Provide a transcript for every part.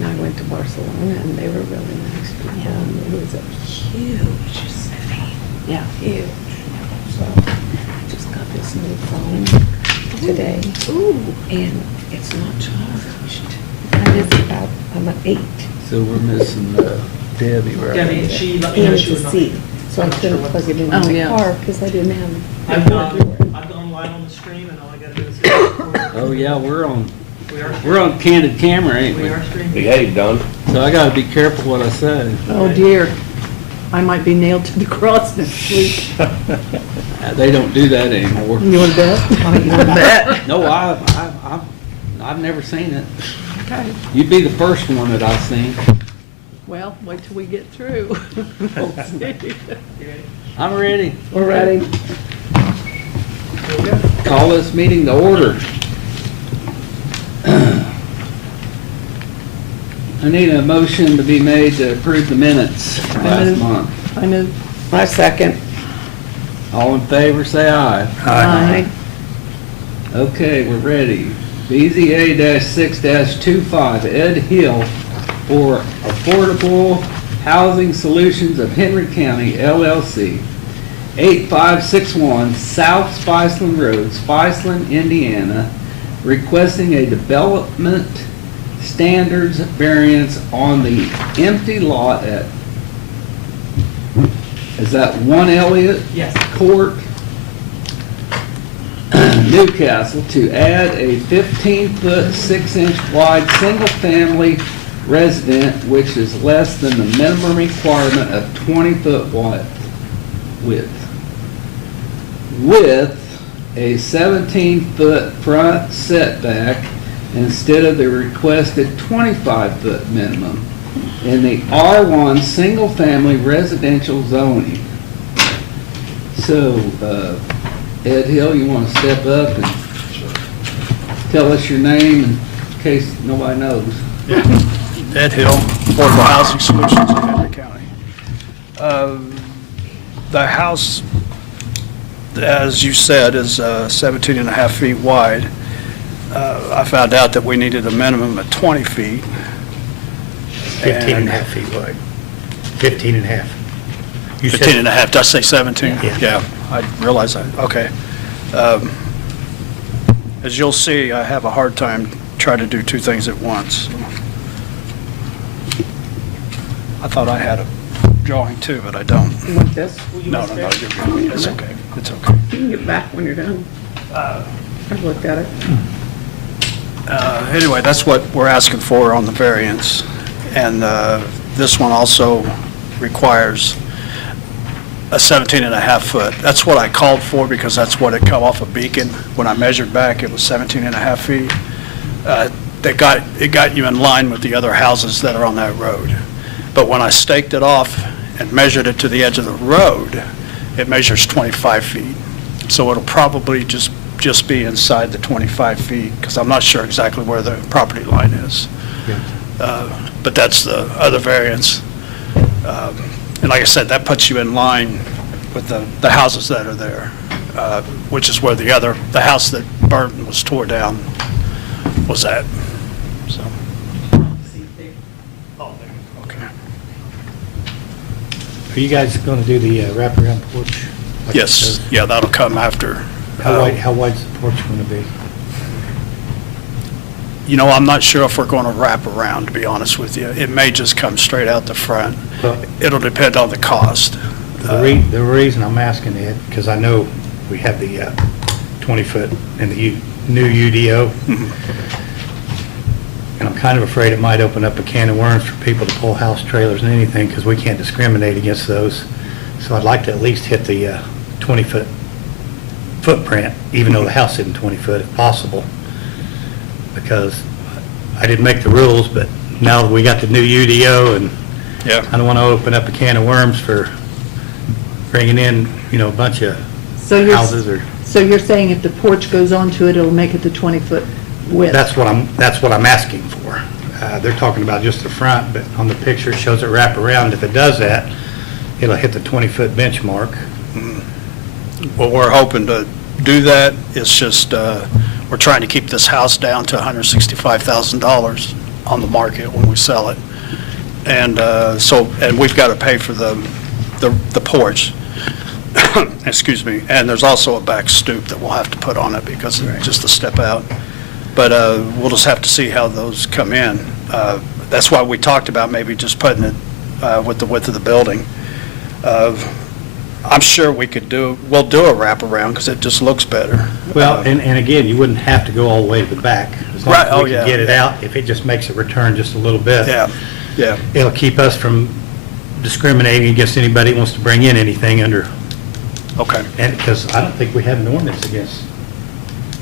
And I went to Barcelona, and they were really nice people. Yeah. And it was a huge city. Yeah. Huge. So I just got this new phone today. Ooh. And it's not charged. I'm at 8. So we're missing Debbie right Debbie, now. she let me know And she it's was a not. C. So I I'm not couldn't sure what- plug it in Oh, my yeah. car because I didn't have. I've the gone, cord. I've gone live on the stream, and all I gotta do is hit record. Oh, yeah, we're on We are candid camera, ain't we we? are streaming. Behave, Don. So I gotta be careful what I say. Oh, dear. I might be nailed to the cross next week. They don't do that anymore. You want to bet? You want to bet? No, I've never seen it. Okay. You'd be the first one that I've seen. Well, wait till we get through. We'll see. You ready? I'm ready. We're ready. Here we go. Call this meeting to order. I need a motion to be made to approve the minutes last move. month. I know. My second. All in favor, say aye. Aye. Okay, we're ready. BZA-6-25, Ed Hill for Affordable Housing Solutions of Henry County, LLC, 8561 South Spiceland Road, Spiceland, Indiana, requesting a development standards variance on the empty lot at, is that 1 Elliott Yes. Court, Newcastle, to add a 15-foot, 6-inch wide, single-family resident, which is less than the minimum requirement of 20-foot width, with a 17-foot front setback instead of the requested 25-foot minimum in the R1 single-family residential zoning. So, Ed Hill, you want to step up and tell us your name in case nobody knows? Ed Hill, Affordable Housing Solutions in Henry County. The house, as you said, is 17 and a half feet wide. I found out that we needed a minimum of 20 feet. 15 and a half feet wide. 15 and a half. You 15 and a half, did I say 17? Yeah. I realize that, okay. As you'll see, I have a hard time trying to do two things at once. I thought I had a drawing too, but I don't. You want this? No, you're good. It's okay, it's okay. You can get back when you're done. I've looked at it. Anyway, that's what we're asking for on the variance. And this one also requires a 17 and a half foot. That's what I called for because that's what it come off of Beacon. When I measured back, it was 17 and a half feet. It got you in line with the other houses that are on that road. But when I staked it off and measured it to the edge of the road, it measures 25 feet. So it'll probably just be inside the 25 feet, because I'm not sure exactly where the property line is. But that's the other variance. And like I said, that puts you in line with the houses that are there, which is where the house that burnt and was tore down was at. So, okay. Are you guys going to do the wraparound porch? like Yes, it does? yeah, that'll come after. How wide's the porch going to be? You know, I'm not sure if we're going to wrap around, to be honest with you. It may just come straight out the front. Well, It'll depend on the cost. the reason I'm asking it, because I know we have the 20-foot in the new UDO, and I'm kind of afraid it might open up a can of worms for people to pull house trailers and anything, because we can't discriminate against those. So I'd like to at least hit the 20-foot footprint, even though the house isn't 20 foot if possible. Because I didn't make the rules, but now that we got the new UDO, and Yeah. I don't want to open up a can of worms for bringing in, a bunch of houses or, So you're saying if the porch goes onto it, it'll make it the 20-foot width? that's what I'm asking for. They're talking about just the front, but on the picture it shows it wrap around. If it does that, it'll hit the 20-foot benchmark. Well, we're hoping to do that. It's just, we're trying to keep this house down to $165,000. on the market when we sell it. And and we've got to pay for the porch. Excuse me. And there's also a back stoop that we'll have to put on it because it's just a step out. But we'll just have to see how those come in. That's why we talked about maybe just putting it with the width of the building. I'm sure we'll do a wraparound because it just looks better. Well, and again, you wouldn't have to go all the way to the back. As long Right, as oh, we yeah. can get it out, if it just makes it return just a little bit. Yeah. It'll keep us from discriminating against anybody who wants to bring in anything under, Okay. and, because I don't think we have an ordinance against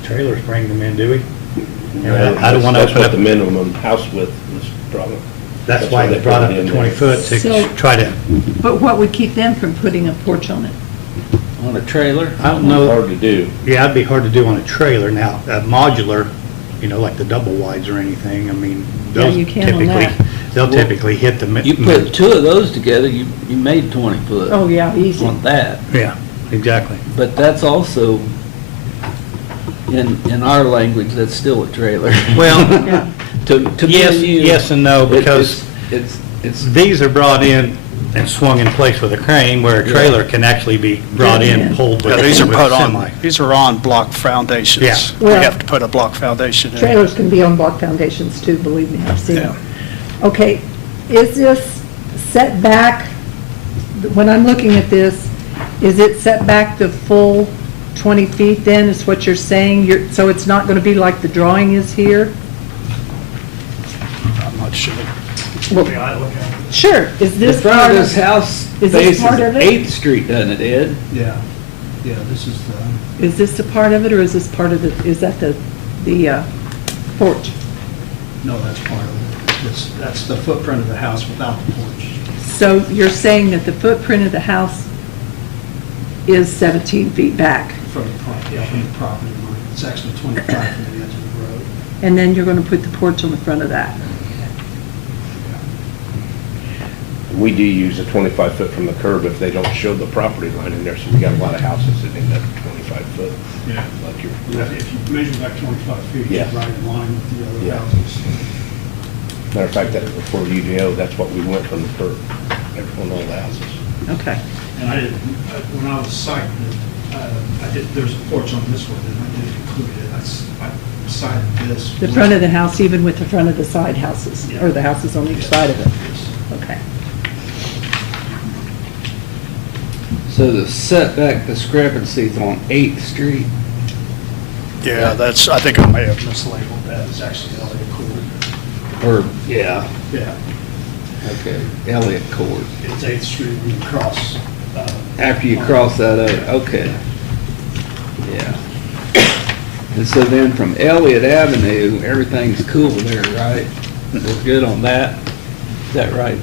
trailers bringing them in, do we? And I don't want to That's open what the up, minimum house width is probably. that's why they brought up the 20 foot to So- try to, But what would keep them from putting a porch on it? On a trailer? I don't know. Hard to do. Yeah, it'd be hard to do on a trailer. Now, a modular, like the double wides or anything, I mean, Yeah, those you can on typically, that. they'll typically hit the. You put two of those together, you made 20 foot. Oh, yeah, easy. On that. Yeah, exactly. But that's also, in our language, that's still a trailer. Well, Yeah. To me yes, and you, yes and no, because it's, these are brought in and swung in place with a crane, where a trailer can actually be brought in, Yeah. pulled with Yeah, these are with put a on, semi. these are on block foundations. Yeah. We Well- have to put a block foundation in. Trailers can be on block foundations too, believe me, I've seen Yeah. them. Okay, is this set back, when I'm looking at this, is it set back the full 20 feet then, is what you're saying? So it's not going to be like the drawing is here? I'm not sure. Well, sure, is the this front part of of? this house is this faces part of it? 8th Street, doesn't it, Ed? Yeah, this is the. Is this a part of it, or is this part of the, is that the porch? No, that's part of it. That's the footprint of the house without the porch. So you're saying that the footprint of the house is 17 feet back, From the property line. It's actually 25 from the edge of the road. and then you're going to put the porch on the front of that? We do use a 25 foot from the curb if they don't show the property line in there, so we got a lot of houses that end up 25 foot. Yeah. Like your, If you measure back 25 feet, Yeah. you're right in line with the other Yeah. houses. matter of fact, that before UDO, that's what we went from the curb, on all the houses. Okay. And I didn't, when I was citing it, there's a porch on this one, and I didn't include it. I cited this. The front of the house, even with the front of the side houses, or the houses on each side of it? Okay. So the setback discrepancies on 8th Street, Yeah, I think I may have mislabeled that. It's actually Elliott Court. or, yeah, Yeah, okay, Elliott Court. it's 8th Street when you cross. After you cross that over, okay. Yeah. And so then from Elliott Avenue, everything's cool there, right? We're good on that? Is that right?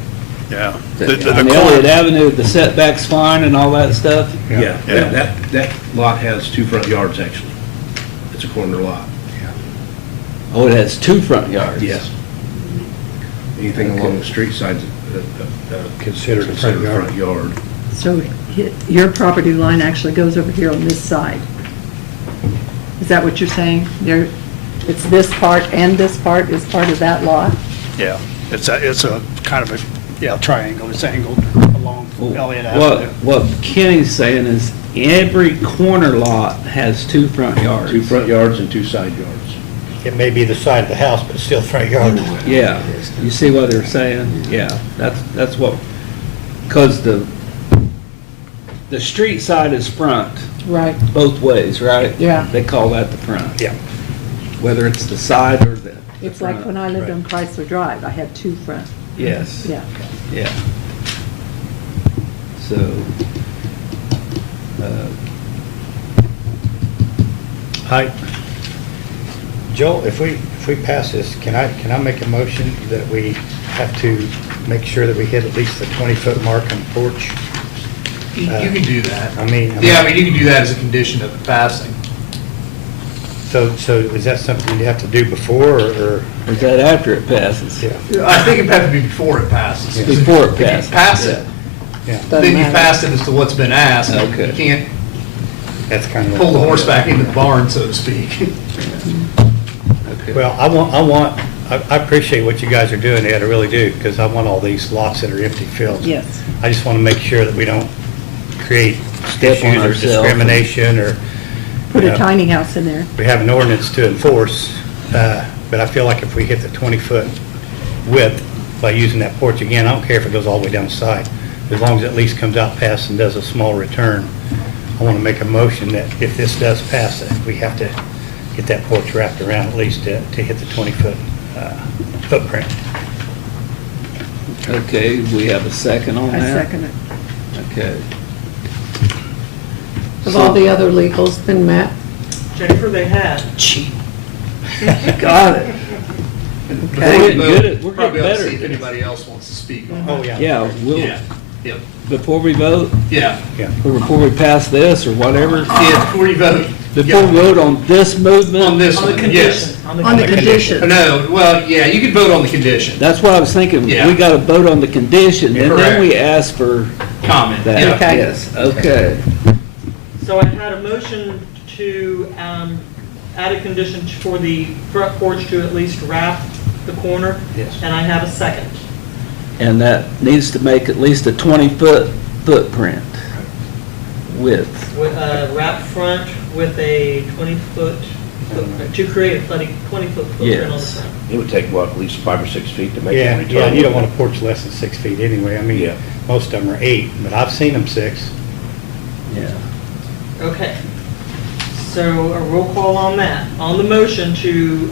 Yeah. On Elliott Avenue, the setback's fine and all that stuff? Yeah, Yeah. that lot has 2 front yards, actually. It's a corner lot. Oh, it has 2 front yards? Yes. Anything along the street side's Considered a front yard. front yard. So your property line actually goes over here on this side? Is that what you're saying? It's this part and this part is part of that lot? Yeah, it's a kind of a, triangle. It's angled along Elliott What, Avenue. what Kenny's saying is every corner lot has 2 front yards. 2 front yards and 2 side yards. It may be the side of the house, but still front yard. Yeah, you see what they're saying? Yeah, that's what, because the street side is front, Right. both ways, right? Yeah. They call that the front. Yeah. Whether it's the side or the It's like front. when I lived on Chrysler Drive, I had 2 front. Yes. Yeah. Yeah. So, Joel, if we pass this, can I make a motion that we have to make sure that we hit at least the 20-foot mark on the porch? You can do that. I mean. Yeah, I mean, you can do that as a condition of the passing. So is that something you have to do before, or? is that after it passes? Yeah. I think it'd have to be before it passes. Yeah. Before it If you passes. pass it, Yeah, then you pass it as to what's been asked. Okay. You can't that's kind of. pull the horse back into the barn, so to speak. Okay. Well, I want I appreciate what you guys are doing, Ed, I really do, because I want all these lots that are empty fields. Yes. I just want to make sure that we don't create Step on issues or ourselves. discrimination, or, Put you a know, tiny house in there. we have an ordinance to enforce, but I feel like if we hit the 20-foot width by using that porch again, I don't care if it goes all the way down the side, as long as it at least comes out past and does a small return. I want to make a motion that if this does pass, that we have to get that porch wrapped around at least to hit the 20-foot footprint. Okay, we have a second on I that? second it. Okay. Have all the other legals been met? Jennifer, they had. Got it. Before We're we getting vote, good at- we're probably getting ought to better see if at this. anybody else wants to speak on Oh, it. yeah. Yeah, we'll, Yeah, yep, before we vote, yeah. or before we pass this or whatever, Yeah, before you vote. before we vote on this movement? On this On the one, yes. condition. On the condition. No, well, yeah, you could vote on the condition, That's what I was thinking. Yeah. We got to vote on the condition, and then Correct. we ask for comment, that. yeah. Okay. Yes, okay. So I had a motion to add a condition for the front porch to at least wrap the corner. Yes. And I have a second. And that needs to make at least a 20-foot footprint width. With a wrap front with a 20-foot, to create a 20-foot footprint on the Yes. front. It would take, what, at least 5 or 6 feet to make Yeah, a return? yeah, you don't want a porch less than 6 feet anyway. I mean, Yeah. most of them are 8, but I've seen them 6. Yeah. Okay. So a roll call on that. On the motion to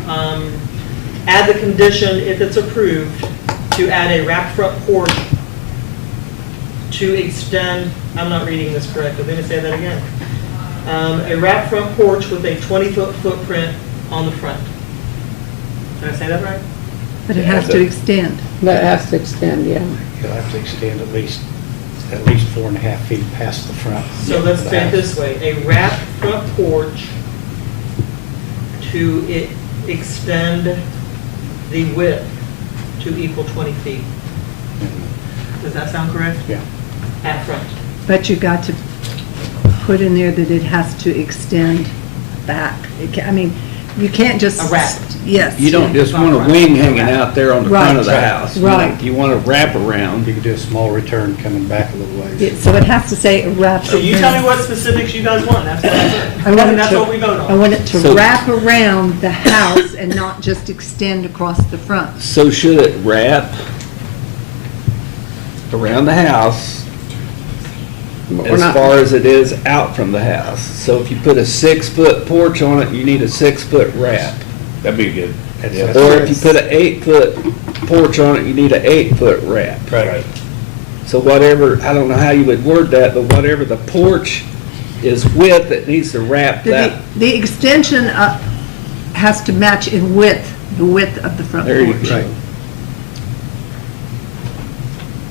add the condition, if it's approved, to add a wrap front porch to extend, I'm not reading this correctly, let me say that again. A wrap front porch with a 20-foot footprint on the front. Did I say that right? But it has to extend. That has to extend, yeah. You'll have to extend at least 4.5 feet past the front. So let's say it this way, a wrap front porch to extend the width to equal 20 feet. Does that sound correct? Yeah. At front. But you got to put in there that it has to extend back. I mean, you can't just. A wrap. Yes. You don't just want a wing hanging out there on the front of the Right. house. Right. You want a wrap around. You can do a small return coming back a little ways. So it has to say it wraps. So you tell me what specifics you guys want, that's what I said. I want it That's to- what we vote I on. want it to So- wrap around the house and not just extend across the front. So should it wrap around the house But we're as not- far as it is out from the house? So if you put a 6-foot porch on it, you need a 6-foot wrap. That'd be good. Yeah. Or if you put an 8-foot porch on it, you need an 8-foot wrap. Right. So whatever, I don't know how you would word that, but whatever the porch is width, it needs to wrap that. The extension has to match in width, the width of the front There you porch. go.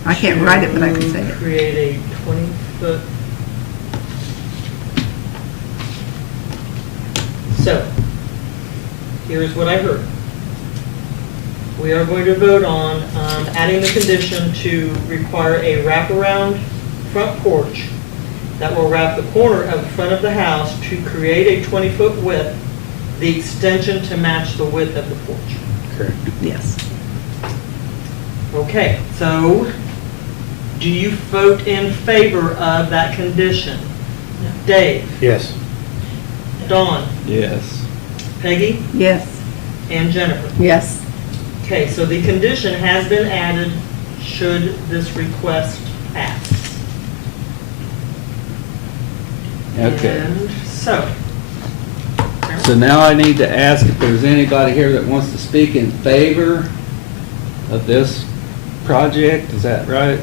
I can't write it, but I can say To it. create a 20-foot. So, here's what I heard. We are going to vote on adding the condition to require a wraparound front porch that will wrap the corner of the front of the house to create a 20-foot width, the extension to match the width of the porch. Correct. Yes. Okay, so do you vote in favor of that condition? Dave, Yes. Dawn, Yes. Peggy, Yes. and Jennifer. Yes. Okay, so the condition has been added should this request pass. Okay. And so, So now I need to ask if there's anybody here that wants to speak in favor of this project, is that right?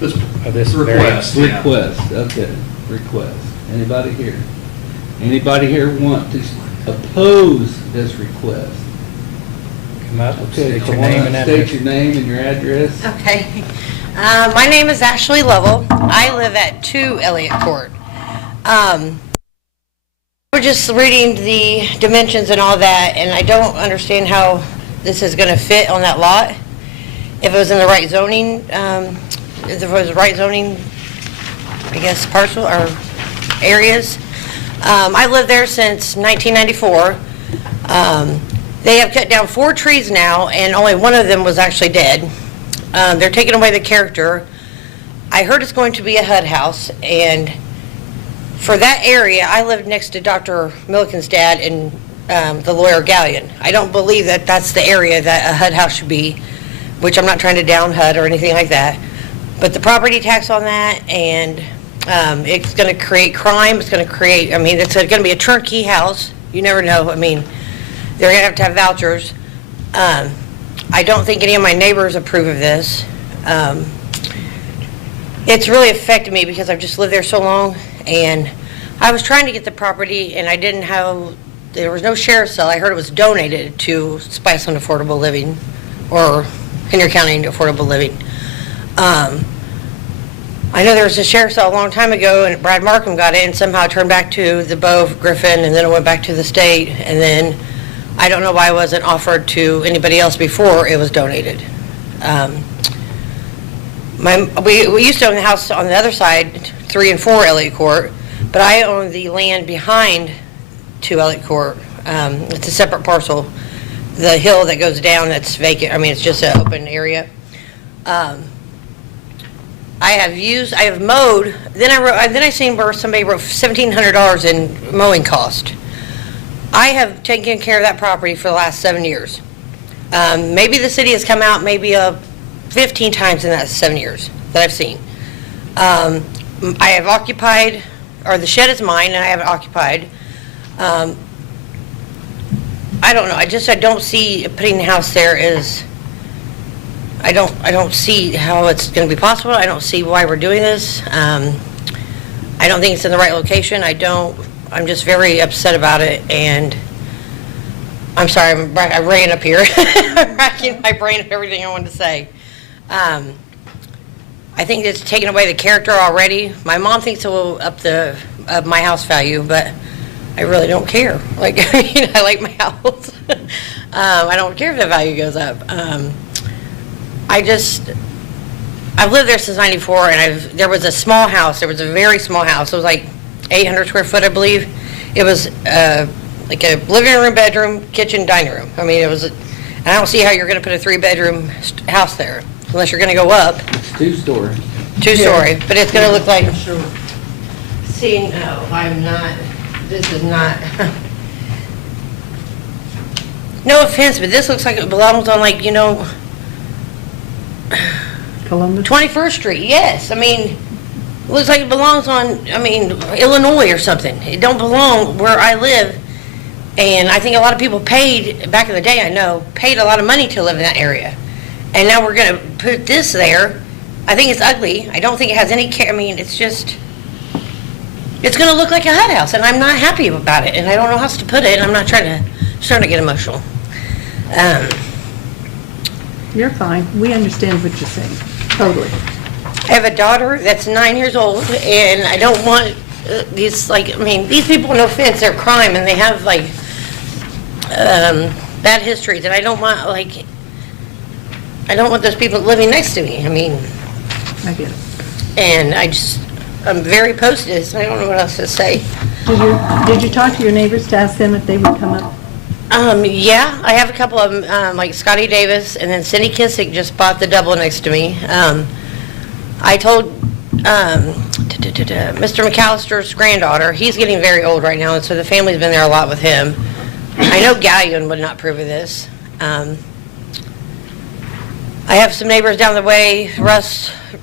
This This request, yeah. Request, okay, request. Anybody here? Anybody here want to oppose this request? Come up, Okay, state come your on name up, and state address. your name and your address. Okay. My name is Ashley Lovell. I live at 2 Elliott Court. We're just reading the dimensions and all that, and I don't understand how this is going to fit on that lot. If it was in the right zoning, if it was the right zoning, I guess, parcel or areas. I lived there since 1994. They have cut down 4 trees now, and only one of them was actually dead. They're taking away the character. I heard it's going to be a HUD house, and for that area, I lived next to Dr. Milliken's dad and the lawyer Gallion. I don't believe that that's the area that a HUD house should be, which I'm not trying to down HUD or anything like that. But the property tax on that, and it's going to create crime, it's going to create, I mean, it's going to be a turnkey house. You never know. I mean, they're going to have vouchers. I don't think any of my neighbors approve of this. It's really affected me because I've just lived there so long, and I was trying to get the property, and I didn't have, there was no sheriff's sale. I heard it was donated to Spice on Affordable Living, or Henry County Affordable Living. I know there was a sheriff's sale a long time ago, and Brad Markham got it, and somehow it turned back to the Bove Griffin, and then it went back to the state, and then I don't know why it wasn't offered to anybody else before it was donated. We used to own the house on the other side, 3 and 4 Elliott Court, but I own the land behind 2 Elliott Court. It's a separate parcel. The hill that goes down that's vacant, I mean, it's just an open area. I have mowed, then I seen where somebody wrote $1,700 in mowing cost. I have taken care of that property for the last 7 years. Maybe the city has come out maybe 15 times in that 7 years that I've seen. I have occupied, or the shed is mine, and I have it occupied. I don't know. I don't see putting the house there is. I don't see how it's going to be possible. I don't see why we're doing this. I don't think it's in the right location. I'm just very upset about it, and I'm sorry, I ran up here. I'm racking my brain of everything I wanted to say. I think it's taken away the character already. My mom thinks it will up my house value, but I really don't care. Like, I like my house. I don't care if the value goes up. I've lived there since '94, and there was a small house. There was a very small house. It was like 800 square foot, I believe. It was like a living room, bedroom, kitchen, dining room. I mean, and I don't see how you're going to put a 3-bedroom house there, unless you're going to go up. 2-story. 2-story, but it's going to look like, see, no, this is not, no offense, but this looks like it belongs on, like, Columbus? 21st Street, yes. I mean, it looks like it belongs on, Illinois or something. It don't belong where I live. And I think a lot of people paid, back in the day, paid a lot of money to live in that area. And now we're going to put this there. I think it's ugly. I don't think it has any care. It's going to look like a HUD house, and I'm not happy about it. And I don't know how else to put it, and I'm not starting to get emotional. You're fine. We understand what you're saying. Totally. I have a daughter that's 9 years old, and I don't want these people, no offense, they're crime, and they have, bad histories, and I don't want those people living next to me. I get it. And I'm very opposed to this. I don't know what else to say. Did you talk to your neighbors to ask them if they would come up? Yeah, I have a couple of them, like Scotty Davis, and then Cindy Kissick just bought the double next to me. I told Mr. McAllister's granddaughter, he's getting very old right now, and so the family's been there a lot with him. I know Gallion would not approve of this. I have some neighbors down the way,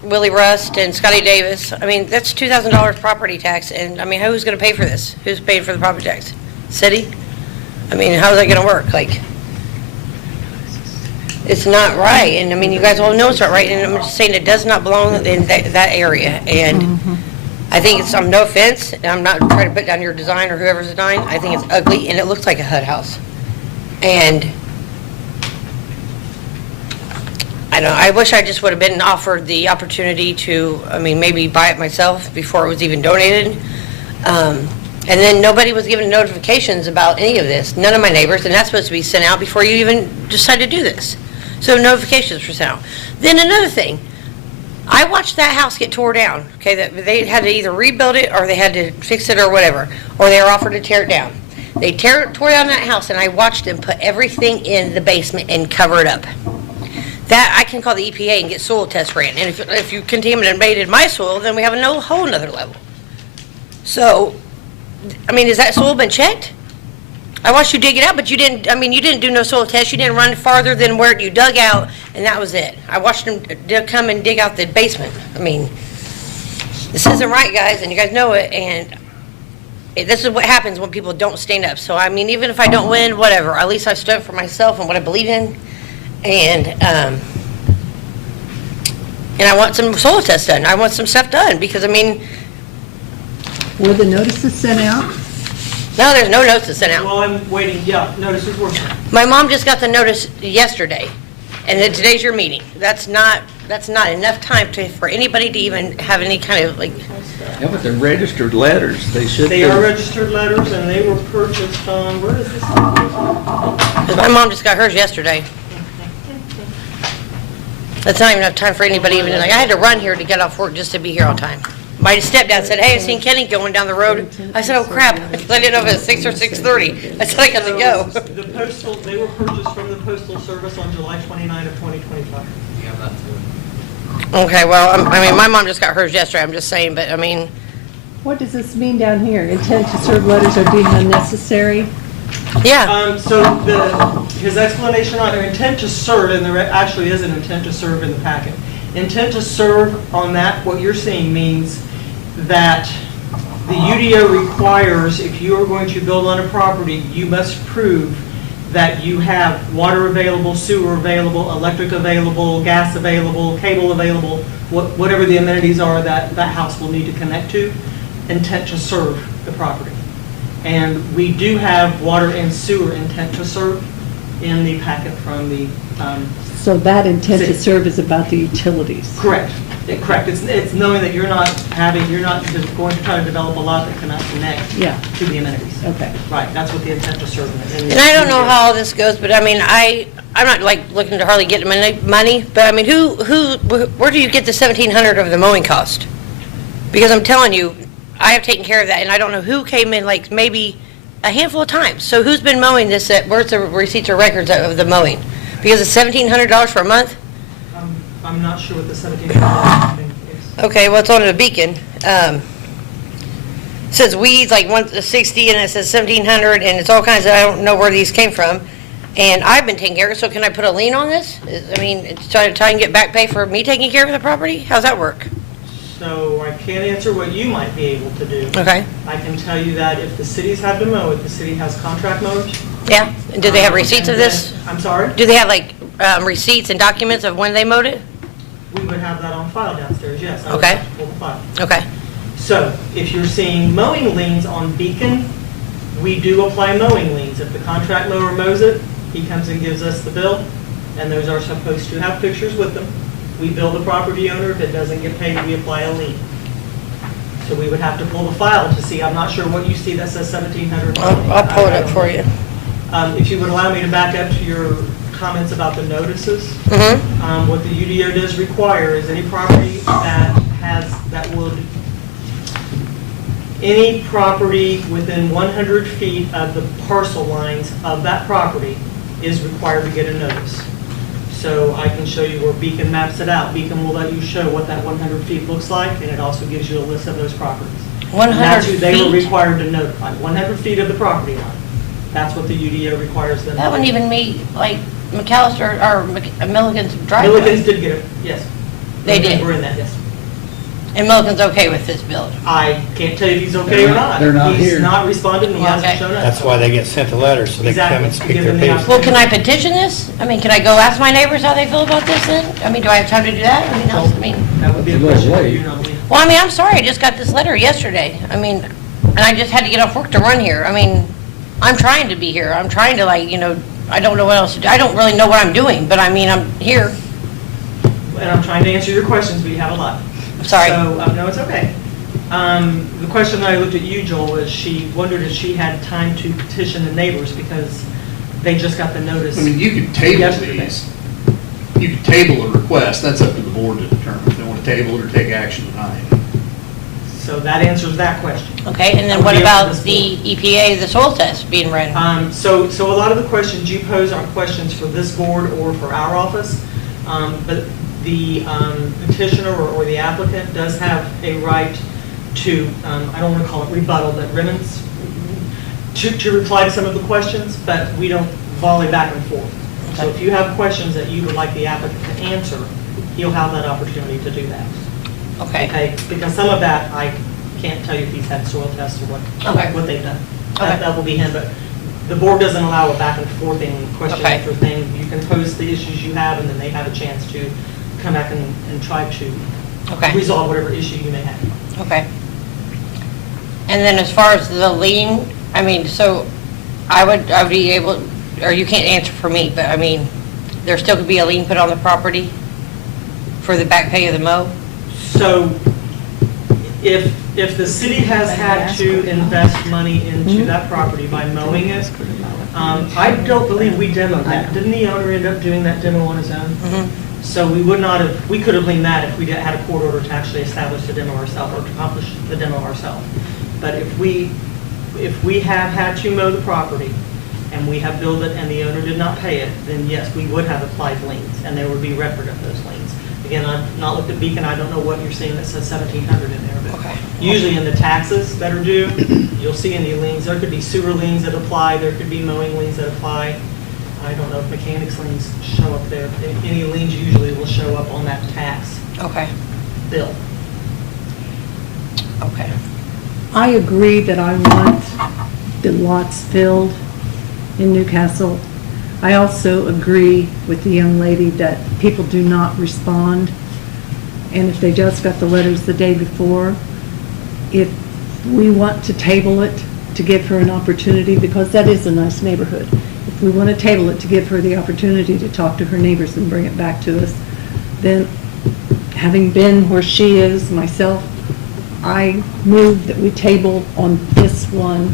Willie Rust and Scotty Davis. That's $2,000 property tax, and who's going to pay for this? Who's paying for the property tax? City? How's that going to work? It's not right, and you guys all know it's not right, and I'm just saying it does not belong in that area, and I think I'm no offense, and I'm not trying to put down your design or whoever's design. I think it's ugly, and it looks like a HUD house. And I wish I just would have been offered the opportunity to, maybe buy it myself before it was even donated. And then nobody was given notifications about any of this, none of my neighbors, and that's supposed to be sent out before you even decide to do this. So notifications were sent out. Then another thing, I watched that house get tore down, okay, that they had to either rebuild it or they had to fix it or whatever, or they were offered to tear it down. They tore down that house, and I watched them put everything in the basement and cover it up. That, I can call the EPA and get soil tests ran, and if you contaminated my soil, then we have a whole nother level. So, I mean, has that soil been checked? I watched you dig it out, but you didn't, I mean, you didn't do no soil test, you didn't run farther than where you dug out, and that was it. I watched them come and dig out the basement. I mean, this isn't right, guys, and you guys know it, and this is what happens when people don't stand up. So, I mean, even if I don't win, whatever, at least I've stood up for myself and what I believe in, and I want some soil tests done. I want some stuff done, because, I mean, Were the notices sent out? no, there's no notices sent out. Well, I'm waiting, yeah, notices were sent. My mom just got the notice yesterday, and then today's your meeting. That's not enough time for anybody to even have any kind of, like, Yeah, but they're registered letters, they should be. They are registered letters, and they were purchased on, where is this? 'cause my mom just got hers yesterday. That's not even enough time for anybody even, like, I had to run here to get off work just to be here on time. My stepdad said, hey, I seen Kenny going down the road. I said, oh crap, because I didn't know if it was 6 or 6:30. I said, I got to go. The postal, they were purchased from the Postal Service on July 29 of 2025. Okay, well, I mean, my mom just got hers yesterday, I'm just saying, but, I mean, What does this mean down here? Intent to serve letters are deemed unnecessary? yeah. So his explanation on intent to serve, and there actually is an intent to serve in the packet. Intent to serve on that, what you're seeing means that the UDO requires, if you are going to build on a property, you must prove that you have water available, sewer available, electric available, gas available, cable available, whatever the amenities are that that house will need to connect to, intent to serve the property. And we do have water and sewer intent to serve in the packet from the, So that intent to serve is about the utilities? correct. Correct. It's knowing that you're not going to try to develop a lot that cannot connect Yeah. to the amenities. Okay. Right, that's what the intent to serve is. And I don't know how all this goes, but I mean, I'm not like looking to hardly get money, but I mean, where do you get the 1,700 of the mowing cost? Because I'm telling you, I have taken care of that, and I don't know who came in, like, maybe a handful of times. So who's been mowing this, where's the receipts or records of the mowing? Because it's $1,700 for a month? I'm not sure what the 17 is. Okay, well, it's on the Beacon. It says weeds, like 160, and it says 1,700, and it's all kinds of, I don't know where these came from. And I've been taking care of it, so can I put a lien on this? I mean, try and get back pay for me taking care of the property? How's that work? So I can't answer what you might be able to do. Okay, I can tell you that if the cities have to mow it, the city has contract mowers. yeah. And do they have receipts of And this? then- I'm sorry? Do they have, like, receipts and documents of when they mowed it? We would have that on file downstairs, yes. I would Okay. have to pull the file. Okay, So if you're seeing mowing liens on Beacon, we do apply mowing liens. If the contract mower mows it, he comes and gives us the bill, and those are supposed to have pictures with them. We bill the property owner. If it doesn't get paid, we apply a lien. So we would have to pull the file to see. I'm not sure what you see that says 1,700. I'll pull it up for you. If you would allow me to back up to your comments about the notices. Mm-hmm. What the UDO does require is any property any property within 100 feet of the parcel lines of that property is required to get a notice. So I can show you where Beacon maps it out. Beacon will let you show what that 100 feet looks like, and it also gives you a list of those properties. 100 And that's who they were feet? required to notify, 100 feet of the property line. That's what the UDO requires them to do. That wouldn't even meet, like, McAllister, or Milligan's driveway. Milligan's did get it, yes. They Milligan's did? were in that, yes. And Milligan's okay with this build? I can't tell you if he's okay or not. They're not here. He's not responded, and he hasn't Okay. shown up. That's why they get sent the letters, so they can come and Exactly. speak Give their them the piece. Well, can I petition this? I mean, can I go ask my neighbors how they feel about this then? I mean, do I have time to do that? I mean, That would be a It's a little question for late. you, Nolan. well, I mean, I'm sorry, I just got this letter yesterday. I mean, and I just had to get off work to run here. I mean, I'm trying to be here. I'm trying to, like, I don't know what else to do. I don't really know what I'm doing, but I mean, I'm here. And I'm trying to answer your questions, but you have a lot. I'm sorry. So, no, it's okay. The question that I looked at you, Joel, was she wondered if she had time to petition the neighbors because they just got the notice. I mean, you could table Yesterday. these. You could table a request, that's up to the board to determine if they want to table it or take action tonight. So that answers that question. Okay, and then That would what be up to about this the EPA, the soil test being run? So a lot of the questions you pose aren't questions for this board or for our office, but the petitioner or the applicant does have a right to, I don't want to call it rebuttal, but remnants, to reply to some of the questions, but we don't volley back and forth. So if you have questions that you would like the applicant to answer, he'll have that opportunity to do that. Okay, Because some of that, I can't tell you if he's had soil tests or Okay. what they've done. Okay. That will be him, but the board doesn't allow a back and forthing question Okay. after thing. You can pose the issues you have, and then they have a chance to come back and try to okay, resolve whatever issue you may have. okay. And then as far as the lien, I mean, so I would be able, or you can't answer for me, but I mean, there still could be a lien put on the property for the back pay of the mow? So if the city has had to invest money into that property by mowing it, I don't believe we demoed that. Didn't the owner end up doing that demo on his own? Mm-hmm. So we would not have, we could have leaned that if we had a court order to actually establish the demo ourselves or to accomplish the demo ourselves. But if we have had to mow the property and we have billed it and the owner did not pay it, then yes, we would have applied liens and there would be record of those liens. Again, I've not looked at Beacon, I don't know what you're seeing that says 1,700 in there, but Okay. usually in the taxes that are due, you'll see any liens. There could be sewer liens that apply, there could be mowing liens that apply. I don't know if mechanics liens show up there. Any liens usually will show up on that tax Okay, bill. okay. I agree that I want the lots filled in Newcastle. I also agree with the young lady that people do not respond. And if they just got the letters the day before, if we want to table it to give her an opportunity, because that is a nice neighborhood, if we want to table it to give her the opportunity to talk to her neighbors and bring it back to us, then having been where she is myself, I move that we table on this one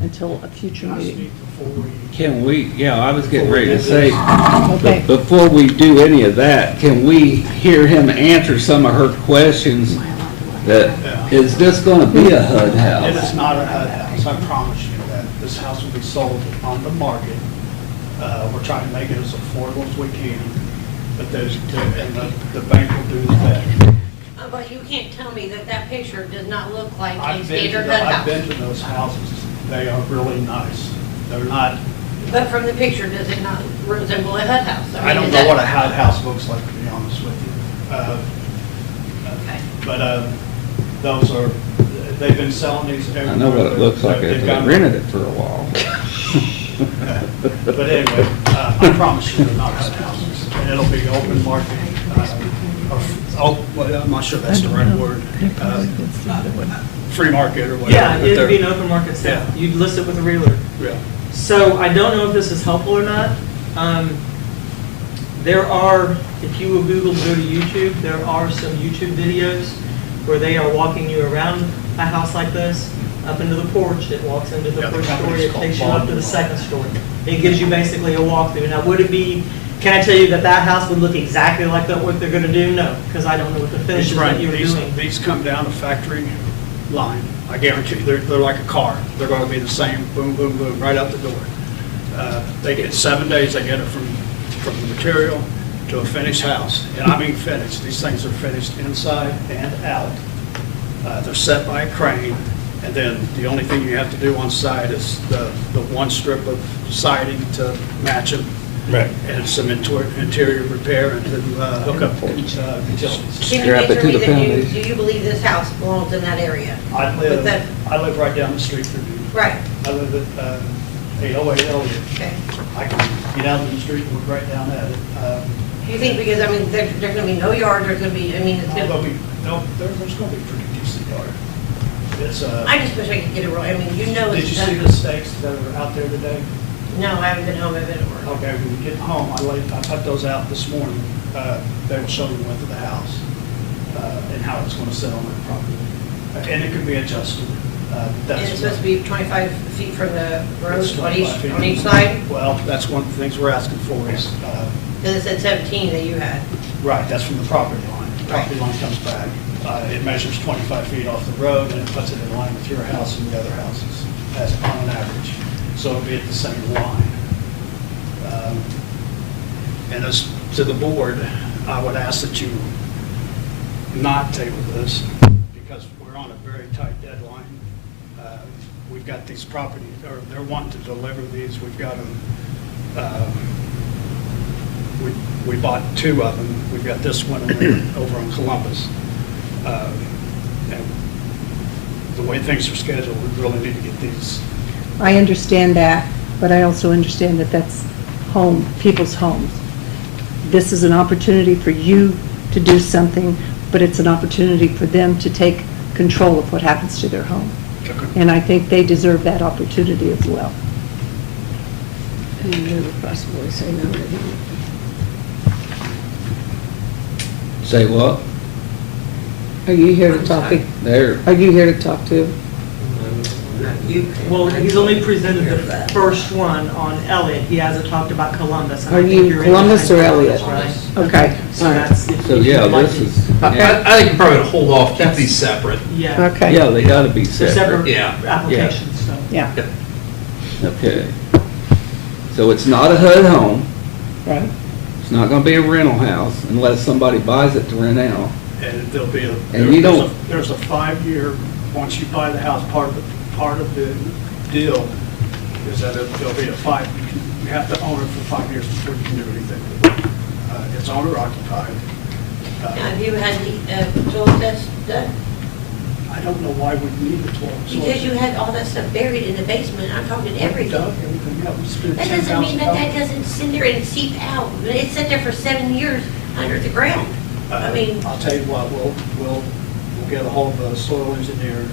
until a future Can I meeting. speak before we? Can we, yeah, I was getting ready to say, Okay. but before we do any of that, can we hear him answer some of her questions? That, is this gonna be a HUD It is house? not a HUD house, I promise you that. This house will be sold on the market. We're trying to make it as affordable as we can, but the bank will do the best. But you can't tell me that that picture does not look like a I've been to standard HUD I've been house. to those houses. They are really nice. They're not, But from the picture, does it not resemble a HUD house? I don't know what a HUD house looks like, to be honest with you. Okay. But those are, they've been selling these everywhere. I know what it looks like, They've if got- I rented it for a while. But anyway, I promise you they're not HUD houses. And it'll be open market, well, I'm not sure that's the right word. Free market or whatever. Yeah, but it'd be an they're- open market sale. Yeah. You'd list it with a realtor. Yeah. So I don't know if this is helpful or not. There are, if you will Google, go to YouTube, there are some YouTube videos where they are walking you around a house like this, up into the porch, it walks into the Yeah, the first story, company's it takes you called up to the Bond. second story. It gives you basically a walkthrough. Now, would it be, can I tell you that that house would look exactly like that, what they're gonna do? No, because I don't know what the finish These is run, that you're doing. these come down a factory line. I guarantee you, they're like a car. They're gonna be the same, boom, boom, boom, right out the door. They get 7 days, they get it from the material to a finished house. And I mean finished. These things are finished inside and out. They're set by a crane, and then the only thing you have to do on site is the one strip of siding to match them. Right. And some interior repair and to hook up utilities. Can you Scrap it answer to me the that foundation. do you believe this house belongs in that area? I With that- live right down the street from you. Right, I live at 808 Elliott. okay. I can get out in the street and look right down at it. Do you think, because, I mean, there's gonna be no yard, there's gonna be, I mean, it's There's gonna, going to be a pretty decent yard. It's, I just wish I could get it right, I mean, you know did it's. you see the stakes that are out there today? No, I haven't been home, I've been at work. Okay, when you get home, I cut those out this morning. They will show you the width of the house and how it's going to sit on that property. And it can be adjusted. And That's it's supposed to be 25 feet from the road It's on 25 feet. each side? Well, that's one of the things we're asking for is, Because it said 17 that you had. right, that's from the property line. property line comes back. It measures 25 feet off the road, and it puts it in line with your house and the other houses, as on an average. So it'll be at the same line. And as to the board, I would ask that you not table this, because we're on a very tight deadline. We've got these properties, or they're wanting to deliver these, we've got them, we bought 2 of them, we've got this one over in Columbus. And the way things are scheduled, we really need to get these. I understand that, but I also understand that that's people's homes. This is an opportunity for you to do something, but it's an opportunity for them to take control of what happens to their home. And I think they deserve that opportunity as well. And never possibly say no to him. Say what? Are you here to talk to, There, are you here to talk to? Well, he's only presented the first one on Elliott. He hasn't talked about Columbus. and I Are think you you're Columbus or interested in Elliott? Columbus, Okay, right? So all right. that's, if so if yeah, you'd like this to- is, Okay. yeah, I think you probably would hold off, keep That's- these separate. Yeah, Okay. yeah, they gotta be they're separate. separate Yeah. applications, so. Yeah, Okay. So it's not a HUD home, right. it's not gonna be a rental house unless somebody buys it to rent out. And there'll be And you don't- there's a 5-year, once you buy the house, part of the deal is that there'll be you have to own it for 5 years before you can do anything with it. It's owner occupied. Now, have you had the soil test done? I don't know why we need the 12. Because you had all that stuff buried in the basement, I'm talking everything. Everything, yeah, we spent That doesn't mean that that $10,000. doesn't sit there and seep out. It sat there for 7 years under the ground. I mean, I'll tell you what, we'll get a hold of a soil engineer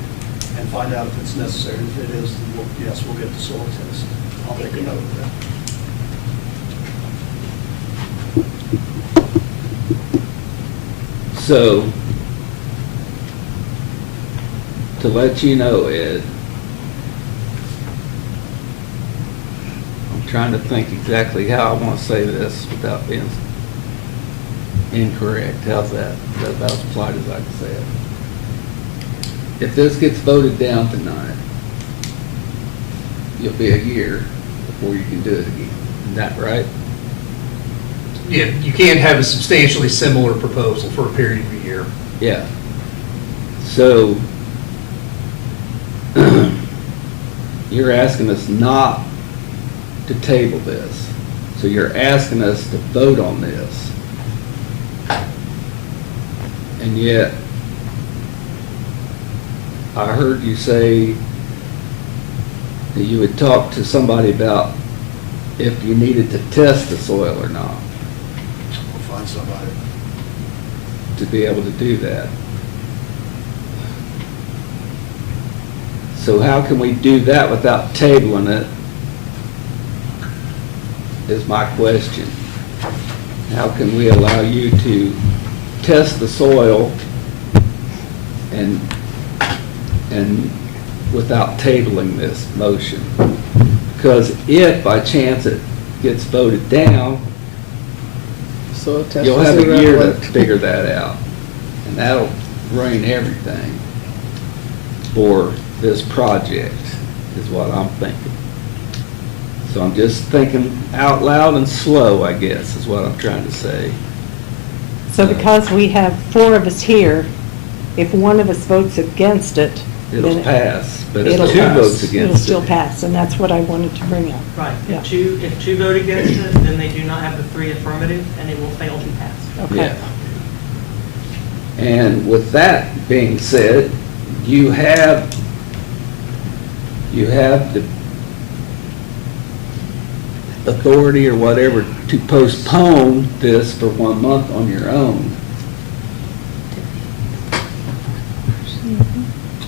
and find out if it's necessary. If it is, then yes, we'll get the soil test. I'll take a note of that. So, to let you know, Ed, I'm trying to think exactly how I want to say this without being incorrect. How's that? Is that about as polite as I can say it? If this gets voted down tonight, you'll be a year before you can do it again. Is that right? Yeah, you can't have a substantially similar proposal for a period of a year. Yeah. So, you're asking us not to table this. So you're asking us to vote on this. And yet, I heard you say that you would talk to somebody about if you needed to test the soil or not, We'll find somebody. to be able to do that. So how can we do that without tabling it, is my question. How can we allow you to test the soil and without tabling this motion? Because if by chance it gets voted down, Soil test you'll is have a year to irrelevant. figure that out. And that'll ruin everything for this project, is what I'm thinking. So I'm just thinking out loud and slow, I guess, is what I'm trying to say. So because we have 4 of us here, if one of us votes against it, It'll then pass, but if it'll 2 pass. votes It'll against still it. pass, and that's what I wanted to bring up. Right. Yeah. If two vote against it, then they do not have the 3 affirmative, and it will fail to pass. Okay. Yeah. And with that being said, you have the authority or whatever to postpone this for 1 month on your own.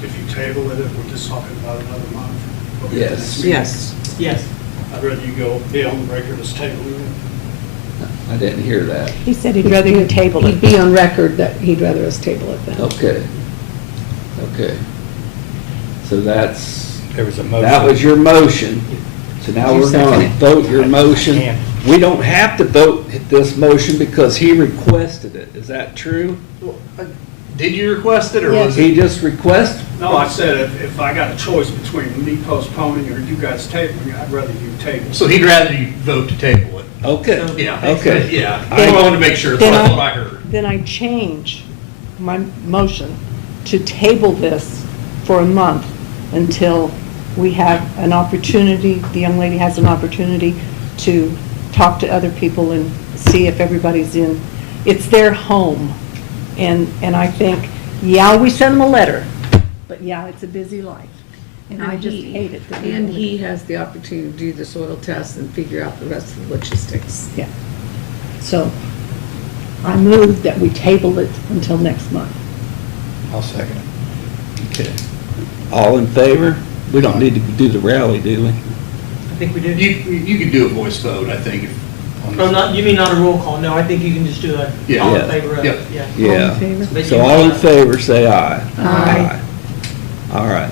If you table it, we're just talking about another month. We'll get the Yes. next meeting. Yes. Yes. I'd rather you be on the record as tabling it. I didn't hear that. He said he'd rather you table He'd it. be on record that he'd rather us table it then. Okay. Okay. So that's, There was a motion. that was your motion. So now You we're going second to it. vote your motion I can. we don't have to vote this motion because he requested it. Is that true? Did you request it, or was He it? just requested? No, I said if I got a choice between me postponing or you guys tabling, I'd rather you table. So he'd rather you vote to table it? Okay. Yeah. Okay. Yeah, I wanted to make sure, that's what I heard. Then I change my motion to table this for a month until we have an opportunity, the young lady has an opportunity to talk to other people and see if everybody's in. It's their home. And I think, yeah, we send them a letter, but yeah, it's a busy life. And I just hate it. that we And don't- he has the opportunity to do the soil test and figure out the rest of the logistics. Yeah. So I move that we table it until next month. I'll second it. Okay. All in favor? We don't need to do the rally, do we? I think we do. You could do a voice vote, I think, if. Oh, not, you mean not a roll call? No, I think you can just do a Yeah. all Yeah. in favor of Yeah. it, yeah. Yeah. favor? So all in favor, say aye. Aye. All right.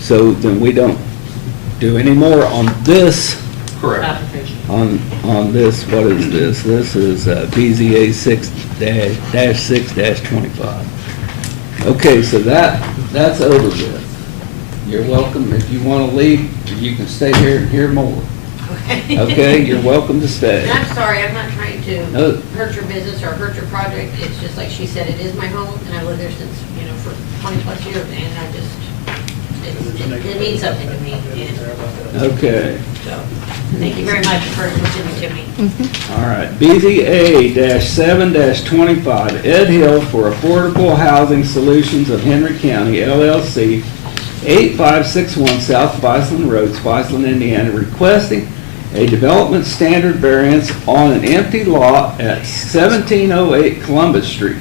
So then we don't do any more on this, Correct. Application. on this, what is this? This is BZA 6-6-25. Okay, so that's over with. You're welcome, if you want to leave, you can stay here and hear more. Okay, you're welcome to stay. And I'm sorry, I'm not trying to No. hurt your business or hurt your project. It's just like she said, it is my home, and I've lived there since, for 20-plus years, and I just, it means something to me. And Okay. so, thank you very much for listening to me. All right, BZA-7-25, Ed Hill for Affordable Housing Solutions of Henry County LLC, 8561 South Spiceland Road, Spiceland, Indiana, requesting a development standard variance on an empty lot at 1708 Columbus Street,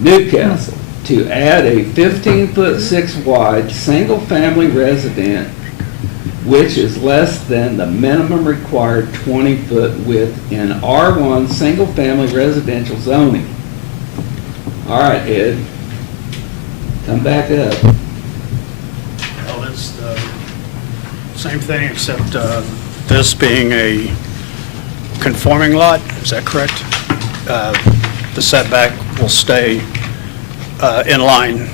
Newcastle, to add a 15-foot 6-wide, single-family residence which is less than the minimum required 20-foot width in R1 single-family residential zoning. All right, Ed, come back up. Well, it's the same thing, except this being a conforming lot, is that correct? The setback will stay in line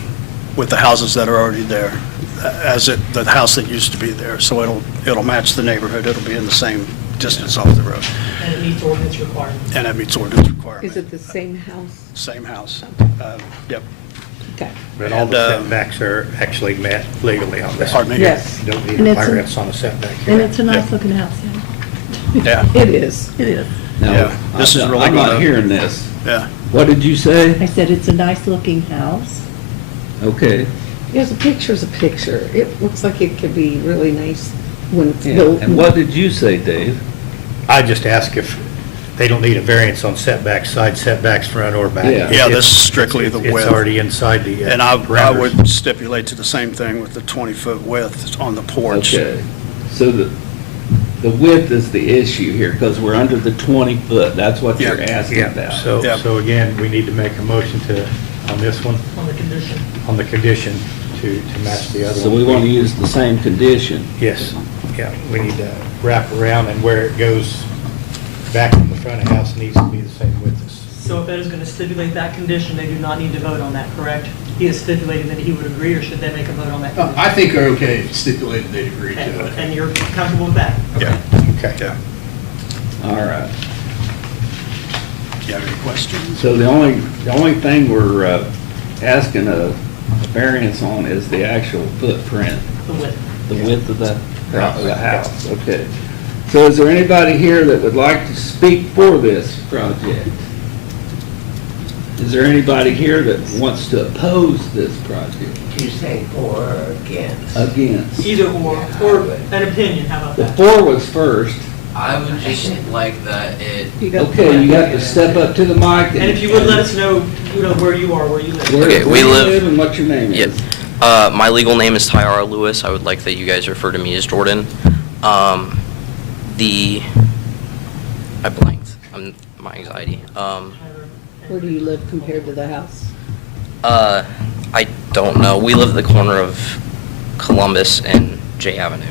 with the houses that are already there, the house that used to be there, so it'll match the neighborhood, it'll be in the same distance off the road, And it meets ordinance requirements. and that meets ordinance requirement. Is it the same house? Same house. Yep. Okay. But all the And, setbacks are actually met legally on this. Pardon me? Yes. You don't need And a it's a- variance on a setback And here. it's a nice looking house, yeah. Yeah, It is. It is. No, Yeah, this is really I'm not gonna- hearing this. yeah. What did you say? I said it's a nice looking house. Okay. There's a picture's a picture. It looks like it could be really nice when it's Yeah. built. And what did you say, Dave? I just ask if they don't need a variance on setbacks, side setbacks, front or back. Yeah. Yeah, this is strictly the width. It's already inside the And I parameters. would stipulate to the same thing with the 20-foot width on the porch. Okay. So the width is the issue here, because we're under the 20-foot. That's what you're Yeah. asking Yeah, about. Yeah. so again, we need to make a motion on this one, On the condition. on the condition to match the other one. So we want to use the same condition. Yes, yeah, we need to wrap around, and where it goes back from the front of the house needs to be the same width as. So if Ed is going to stipulate that condition, they do not need to vote on that, correct? He is stipulating that he would agree, or should they make a vote on that? condition? I think they're okay if stipulated they'd agree Okay, to it. and you're comfortable with that? Yeah, Okay. yeah. All right. You have any questions? So the only thing we're asking a variance on is the actual footprint, The width. the width of the house. Okay. So is there anybody here that would like to speak for this project? Is there anybody here that wants to oppose this project? You say for or against? Against? Either or an opinion, how about The that? four was first. I would just like that it, Okay, you have to step up to the mic. And if you would let us know, where you are, where you live. Where Okay, we where you live- and what your name Yep. is. My legal name is Tyara Lewis. I would like that you guys refer to me as Jordan. I blanked. My anxiety. Where do you live compared to the house? I don't know. We live at the corner of Columbus and J Avenue.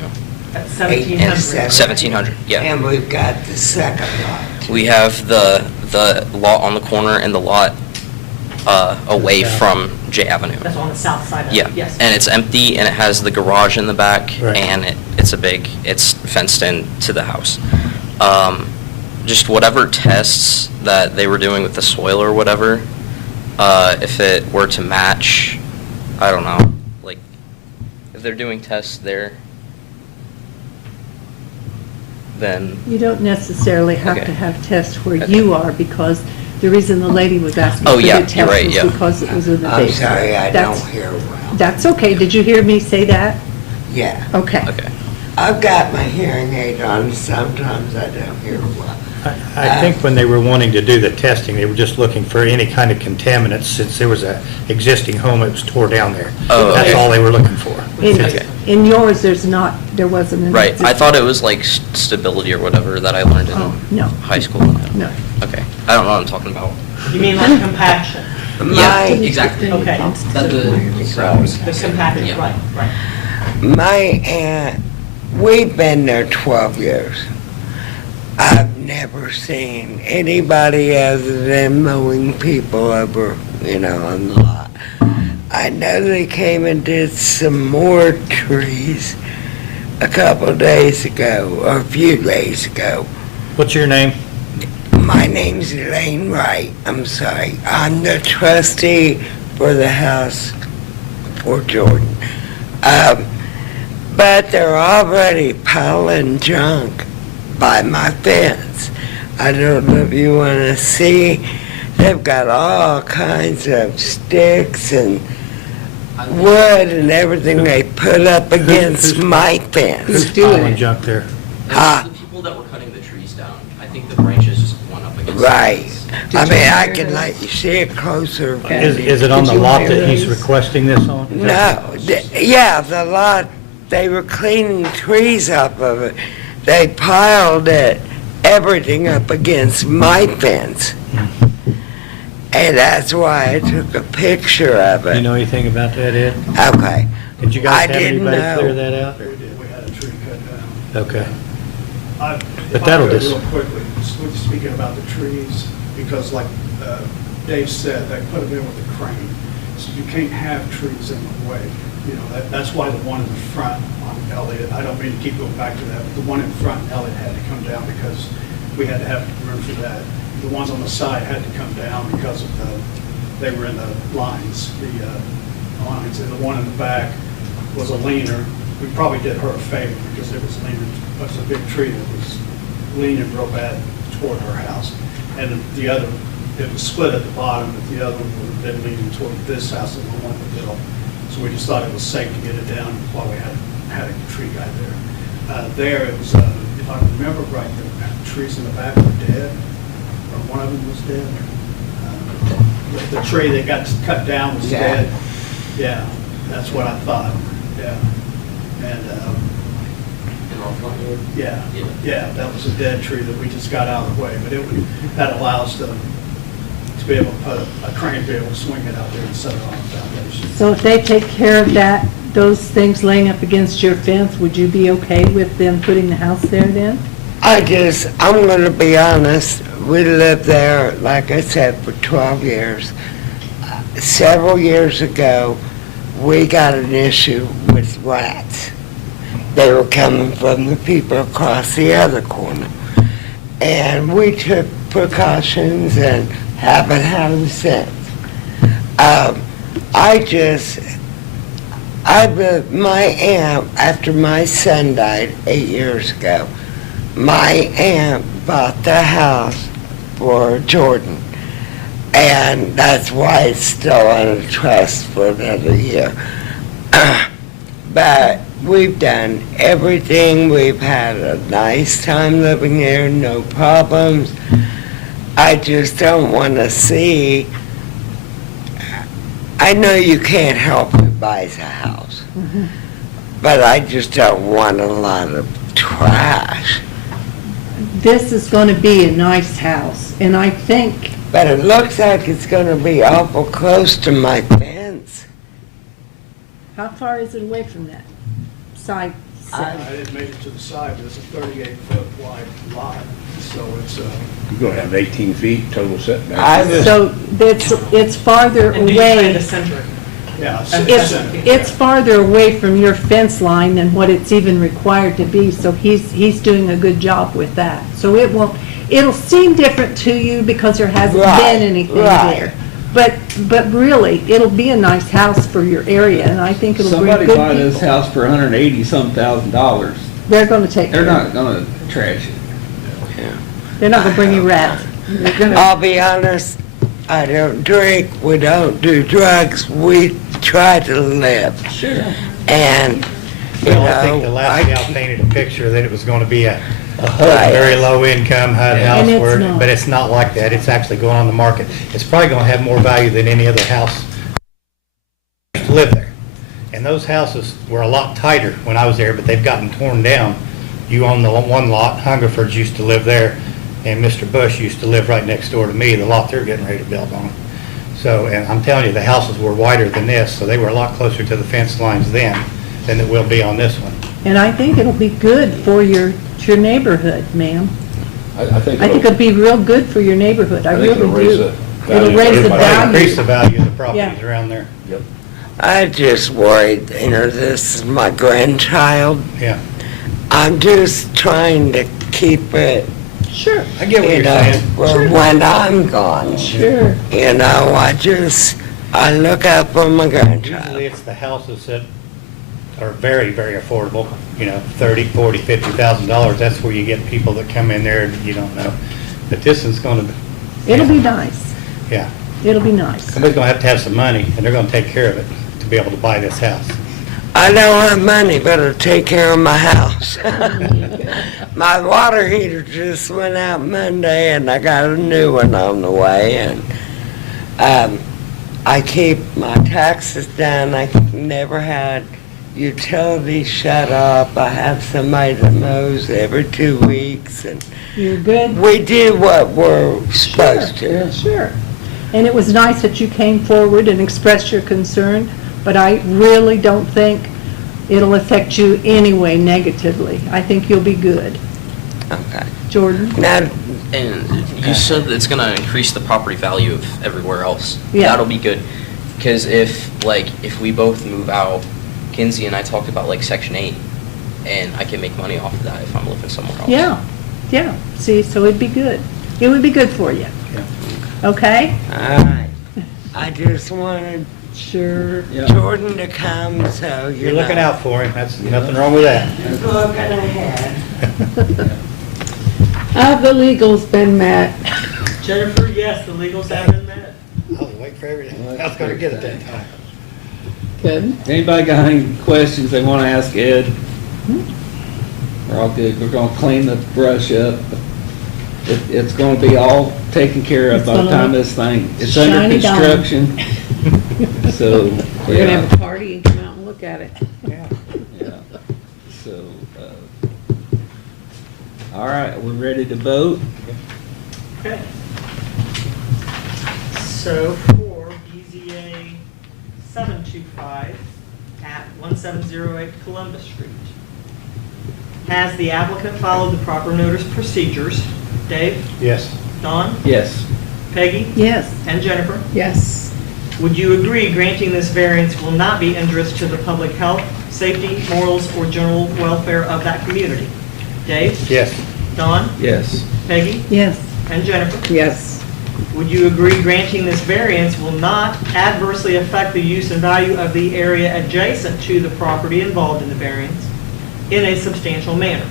At 8 and 1700. 1,700, yeah. And we've got the second lot. We have the lot on the corner and the lot away from J Avenue. That's on the south side of it, Yeah, yes. and it's empty, and it has the garage in the back, Right. and it's fenced in to the house. Just whatever tests that they were doing with the soil or whatever, if it were to match, I don't know, like, if they're doing tests there, then, You don't necessarily have Okay. to have tests where Okay. you are, because the reason the lady was asking Oh, for yeah, the you're test right, was yeah. because it was in the I'm basement. sorry, I That's- don't hear well. That's okay. Did you hear me say that? Yeah, Okay. okay. I've got my hearing aid on, sometimes I don't hear well. I think when they were wanting to do the testing, they were just looking for any kind of contaminants, since there was a existing home that was tore down there. Oh, That's okay. all they were looking for. Okay. In yours, there wasn't an Right, I existing- thought it was like stability or whatever that I learned Oh, in no. high school. No. Okay, I don't know what I'm talking about. You mean like compaction? Yeah, exactly. Okay. The compaction, Yeah. right. My aunt, we've been there 12 years. I've never seen anybody other than mowing people over, on the lot. I know they came and did some more trees a couple days ago, or a few days ago. What's your name? My name's Elaine Wright. I'm sorry. I'm the trustee for the house for Jordan. But they're already piling junk by my fence. I don't know if you want to see. They've got all kinds of sticks and wood and everything they put up against my fence. Who's piling junk there? Ah. The people that were cutting the trees down, I think the branches just went up against. Right. Did I you mean, I hear can this? let you see it closer. Is it on Did the you lot hear that he's this? requesting this on? Is that- No, yeah, the lot, they were cleaning trees up of it. They piled it, everything up against my fence. And that's why I took a picture of Do you it. know anything about that, Ed? Okay. Did you I guys have didn't anybody know. clear that out? We did, we had a tree cut down. Okay. But But that'll Real just- quickly, speaking about the trees, because like Dave said, they put them in with a crane, so you can't have trees in the way. That's why the one in the front on Elliott, I don't mean to keep going back to that, but the one in front, Elliott had to come down because we had to have room for that. The ones on the side had to come down because of they were in the lines, lines, and the one in the back was a leaner. We probably did her a favor because it was leaning, it was a big tree that was leaning real bad toward her house. And the other, it was split at the bottom, but the other one would have been leaning toward this house and the one in the middle. So we just thought it was safe to get it down while we had a tree guy there. There, it was, if I remember right, the trees in the back were dead, or one of them was dead. The tree that got cut down was Yeah. dead. Yeah, that's what I thought, yeah. And, yeah, that was a dead tree that we just got out of the way, but that allows to be able to put a crane, be able to swing it out there and set it on the foundation. So if they take care of that, those things laying up against your fence, would you be okay with them putting the house there then? I'm going to be honest, we lived there, like I said, for 12 years. Several years ago, we got an issue with rats. They were coming from the people across the other corner. And we took precautions and haven't had them since. My aunt, after my son died 8 years ago, my aunt bought the house for Jordan. And that's why it's still on a trust for another year. But we've done everything. We've had a nice time living here, no problems. I just don't want to see. I know you can't help who buys a house, but I just don't want a lot of trash. This is going to be a nice house, and I think, But it looks like it's going to be awful close to my fence. how far is it away from that? I didn't make it to the side, but it's a 38-foot wide lot, so it's, You're gonna have 18 feet total setback. So it's farther And do you plan away. to center it? yeah. It's farther away from your fence line than what it's even required to be, so he's doing a good job with that. So it'll seem different to you because there hasn't Right, been anything right. there. But really, it'll be a nice house for your area, and I think it'll bring Somebody good buy this people. house for $180-some thousand. They're gonna take They're care of not gonna trash it. it. They're not gonna bring you rats. They're gonna, I'll be honest, I don't drink, we don't do drugs, we try to live. sure. And, you Well, I think the know, last gal painted a picture that it was going to be a Right. very low income HUD house, And it's not. but it's not like that. It's actually going on the market. It's probably going to have more value than any other house to live there. And those houses were a lot tighter when I was there, but they've gotten torn down. You own the one lot, Hungerford's used to live there, and Mr. Bush used to live right next door to me, the lot they're getting ready to build on. So, and I'm telling you, the houses were wider than this, so they were a lot closer to the fence lines then than it will be on this one. And I think it'll be good for your neighborhood, ma'am. I think I think it'll be real good for your neighborhood, I think really it'll raise do. the value It'll of raise the everybody. It'll increase the value. value of the properties Yeah. around there. I just worried, you know, this is my grandchild. Yeah. I'm just trying to keep it, Sure, I get what you you're know, saying. for when I'm gone. sure. You know, I look out for my Usually grandchild. it's the houses that are very, very affordable, you know, $30,000, $40,000, $50,000. That's where you get people that come in there that you don't know. But this is gonna, It'll be nice. yeah, It'll be nice. somebody's gonna have to have some money, and they're gonna take care of it to be able to buy this house. I don't have money, but I'll take care of my house. My water heater just went out Monday, and I got a new one on the way, and, I keep my taxes down. I never had utilities shut off. I have somebody that mows every 2 weeks, and You're good? we do what we're supposed to. Sure. And it was nice that you came forward and expressed your concern, but I really don't think it'll affect you anyway negatively. I think you'll be good. Okay. Jordan? Now, And you said that it's gonna increase the property value of everywhere else. Yeah. That'll be good, because if we both move out, Kinsey and I talked about like Section 8, and I can make money off of that if I'm living somewhere else. Yeah. See, so it'd be good. It would be good for you. Okay? all right. I just wanted Sure. Jordan to come, so You're looking out for him, that's nothing wrong with that. Looking ahead. Have the legals been met? Jennifer, yes, the legals have been met. I was waiting for everything, I was gonna get it that time. Good. Anybody got any questions they wanna ask Ed? We're all good. We're gonna clean the brush up. It's gonna be all taken care of It's by the gonna time look this thing, it's under shiny diamond. construction. So, We're gonna yeah, have a party and come out and look at it. yeah. So, all right, we're ready to vote? Okay. So for BZA 725 at 1708 Columbus Street, has the applicant followed the proper notice procedures? Dave? Yes. Don? Yes. Peggy? Yes. And Jennifer? Yes. Would you agree granting this variance will not be injurious to the public health, safety, morals, or general welfare of that community? Dave? Yes. Don? Yes. Peggy? Yes. And Jennifer? Yes. Would you agree granting this variance will not adversely affect the use and value of the area adjacent to the property involved in the variance in a substantial manner?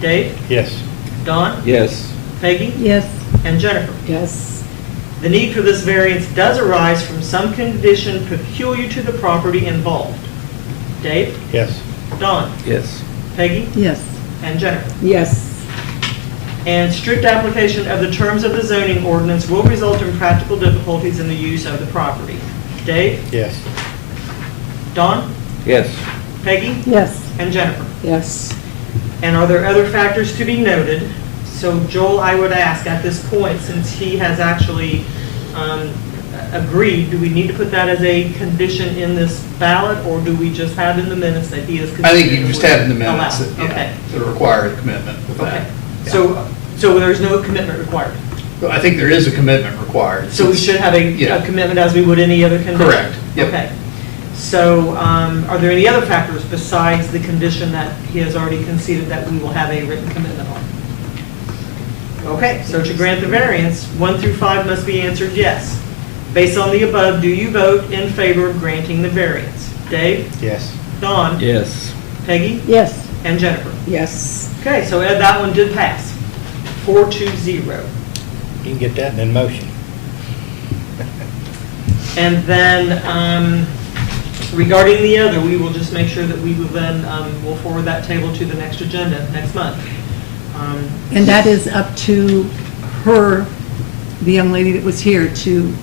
Dave? Yes. Don? Yes. Peggy? Yes. And Jennifer? Yes. The need for this variance does arise from some condition peculiar to the property involved. Dave? Yes. Don? Yes. Peggy? Yes. And Jennifer? Yes. And strict application of the terms of the zoning ordinance will result in practical difficulties in the use of the property. Dave? Yes. Don? Yes. Peggy? Yes. And Jennifer? Yes. And are there other factors to be noted? So Joel, I would ask at this point, since he has actually agreed, do we need to put that as a condition in this ballot, or do we just have in the minutes that he is? I think you just have in the minutes Allowed? that, Okay, yeah, that require a commitment with okay. that. So there's no commitment required? But I think there is a commitment required. So we should have Yeah. a commitment as we would any other condition? Correct, yep. Okay. So are there any other factors besides the condition that he has already conceded that we will have a written commitment on? Okay, so to grant the variance, 1 through 5 must be answered yes. Based on the above, do you vote in favor of granting the variance? Dave? Yes. Don? Yes. Peggy? Yes. And Jennifer? Yes. Okay, so Ed, that one did pass. 4-0. You can get that in motion. And then regarding the other, we will just make sure that we will then, we'll forward that table to the next agenda next month. And that is up to her, the young lady that was here, to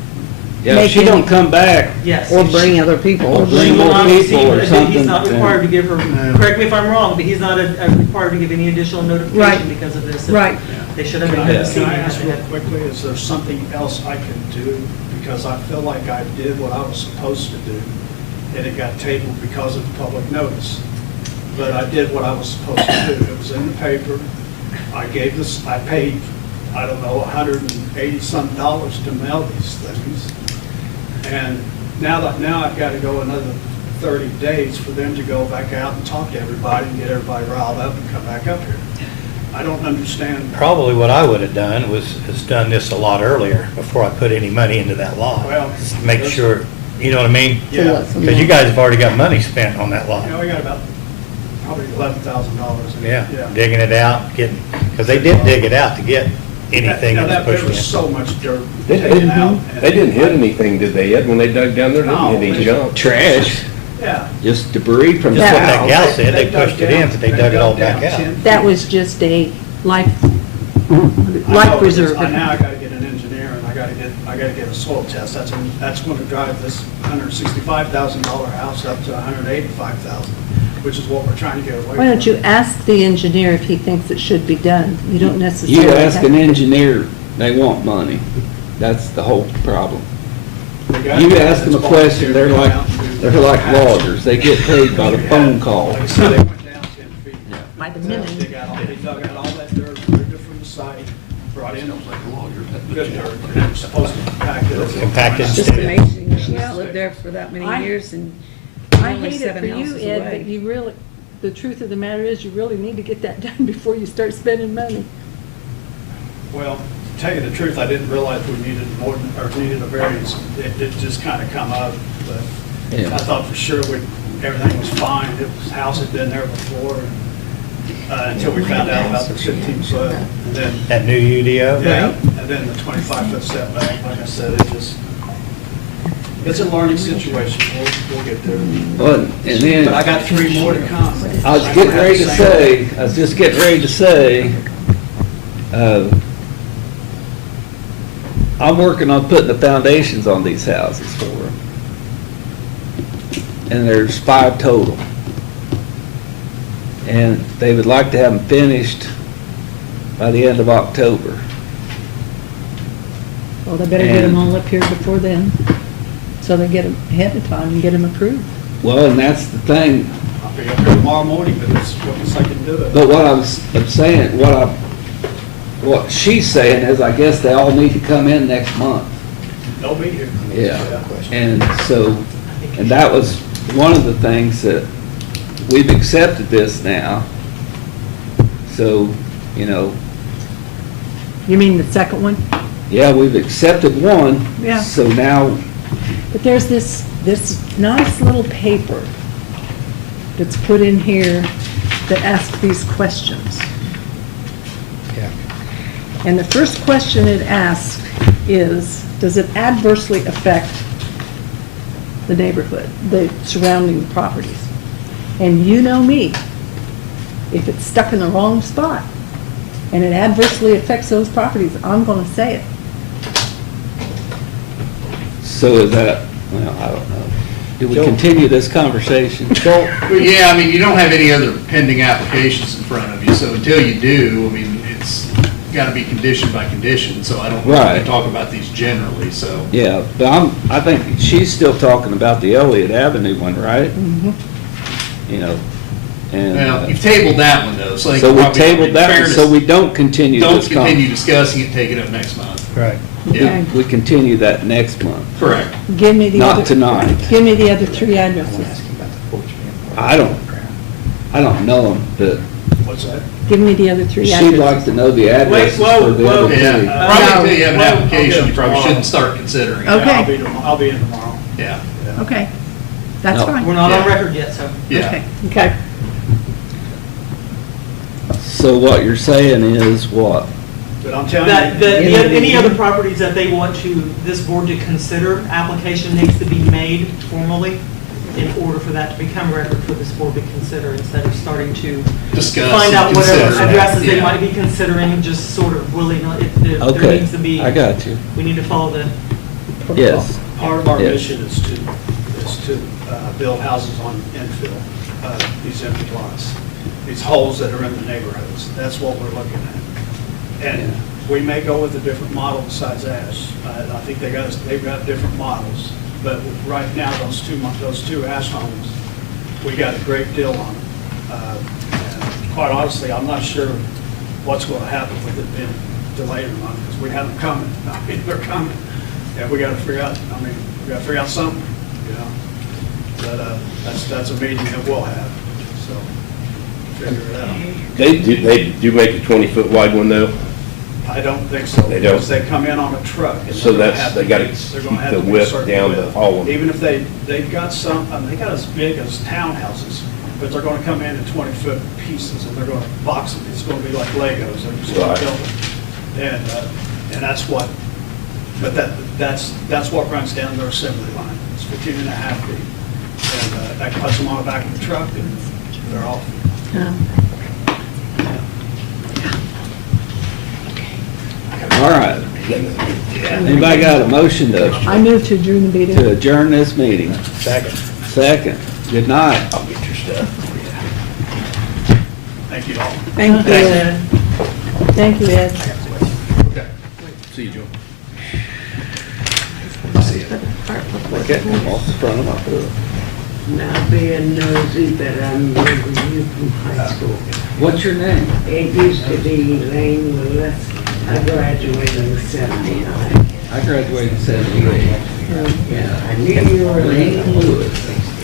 Yeah, if make she don't any- come back, Yes. Or bring other people. Or She bring will more not people receive- or He's something, not then- required to give her, correct me if I'm wrong, but he's not required to give any additional notification Right. because of this. Right. They should have Can been I receiving can I ask real it. quickly, is there something else I can do? Because I feel like I did what I was supposed to do, and it got tabled because of the public notice. But I did what I was supposed to do. It was in the paper. I paid, I don't know, $180-some to mail these things. And now I've got to go another 30 days for them to go back out and talk to everybody and get everybody riled up and come back up here. I don't understand. Probably what I would have done is done this a lot earlier, before I put any money into that lot. Well, Just to make sure, you know what I mean? Yeah. Because you guys have already got money spent on that lot. You know, we got about probably $11,000 in it. Yeah, digging it out, because they did dig it out to get anything Now, that was there was pushed so much dirt They taken out. they didn't hit anything, did they, Ed, when they dug down there? They No, didn't hit any they- junk. trash, Yeah. just debris from in. the Just what house. that gal said, they dug pushed it in, down- but they dug it all down back out. 10 feet. That was just a life I know, life but preserver. Now I gotta get an engineer and I gotta get a soil test. That's gonna drive this $165,000 house up to $185,000, which is what we're trying to get away from. Why don't you ask the engineer if he thinks it should be done? You don't necessarily You have ask an to- engineer, they want money. That's the whole problem. They got You guys ask them a that's question, they're volunteered like, to come out and do they're like patches. loggers, they get paid by the phone call. Like I said, they went down 10 feet. By the minute. They dug out all that dirt, removed it from the site, brought in good dirt, and it was supposed to compact it. Compacted. It's just amazing. She's lived there for that many I- years and I only hate it 7 for you, houses Ed, away. but you really, the truth of the matter is, you really need to get that done before you start spending money. Well, to tell you the truth, I didn't realize we needed an ordinance, or needed a variance. It did just kind of come up, but Yeah. I thought for sure everything was fine. The house had been there before, until we found out about the 15-foot, and then, That new UDO? yeah, and then the 25-foot setback. Like I said, it's a learning situation. We'll get there. But, and then, But I got 3 more to come. I was getting ready to say, I was just getting ready to say, I'm working on putting the foundations on these houses for them. And there's 5 total. And they would like to have them finished by the end of October. Well, they better get them And- all up here before then, so they get them ahead of time and get them approved. Well, and that's the thing, I'll be up here tomorrow morning, but it's what best I can do it. but what I'm saying, what she's saying is, I guess they all need to come in next month. They'll be here. Yeah, and so, and that was one of the things that, we've accepted this now. So, you know, You mean the second one? yeah, we've accepted one. Yeah. So now, But there's this nice little paper that's put in here that asks these questions. Yeah. And the first question it asks is, does it adversely affect the neighborhood, the surrounding properties? And you know me, if it's stuck in the wrong spot and it adversely affects those properties, I'm gonna say it. so is that, well, I don't know. Do we Joe. continue this conversation? Well, yeah, I mean, you don't have any other pending applications in front of you, so until you do, I mean, got to be condition by condition, so I don't know if we Right. can talk about these generally, so. Yeah, but I think she's still talking about the Elliott Avenue one, right? You know, and. Well, you've tabled that one though, so I think. So we probably, tabled in that one, fairness, so we don't continue Don't this continue discussing it, take it up next month. Right. Yeah, We continue that next month, correct. Give me the not other, tonight. give me the other three addresses. I don't know them, but What's that? Give me the other three she'd addresses. like to know the addresses whoa, for the whoa, other Yeah, three. probably until you have an Well, application, you probably tomorrow. shouldn't start considering it. Okay. I'll be in tomorrow. Yeah, Okay, that's No. fine. We're not on Yeah. record yet, so. yeah. Okay, okay. So what you're saying is what? But I'm telling That, you. any other properties that they want this board to consider, application needs to be made formally in order for that to become record for this board to consider, instead of starting to Discuss find out and whatever consider. addresses they Yeah. might be considering, just sort of willy-nilly. There Okay, needs to be, I got you. we need to follow the, Yes. Part of our Yes. mission is to build houses on infill, these empty lots, these holes that are in the neighborhoods. That's what we're looking at. And we may go with a different model besides Ash. I think they've got different models. But right now, those two Ash homes, we got a great deal on them. And quite honestly, I'm not sure what's going to happen with it being delayed or not, because we have them coming. I mean, they're coming. Yeah, we got to figure out, we got to figure out something, you know? But that's a meeting that we'll have, so figure it out. They do make a 20-foot wide one though? I don't think so. They don't? Because they come in on a truck. and So they're gonna that's- have they to gotta be- they're keep gonna have the to be a width certain down to width. all of them. Even if they've got some, they got as big as townhouses, but they're gonna come in 20-foot pieces, and they're gonna box them. It's gonna be like Legos, they're just gonna Right. build them. And that's what, but that's what runs down their assembly line. It's 15.5 feet. And that puts them on the back of the truck, and they're off. All right. Anybody got a motion I move to adjourn the meeting. to adjourn this meeting? Second. Second. Good night. I'll get your stuff. Thank you all. Thank you. Ed. Thank you, Ed. Okay. See you, Joe. Okay, off the front of my book. Not being nosy, but I remember you from high school. What's your name? It used to be Elaine Willis. I graduated in '79. I graduated in '78. Yeah, I knew you were Elaine Lewis.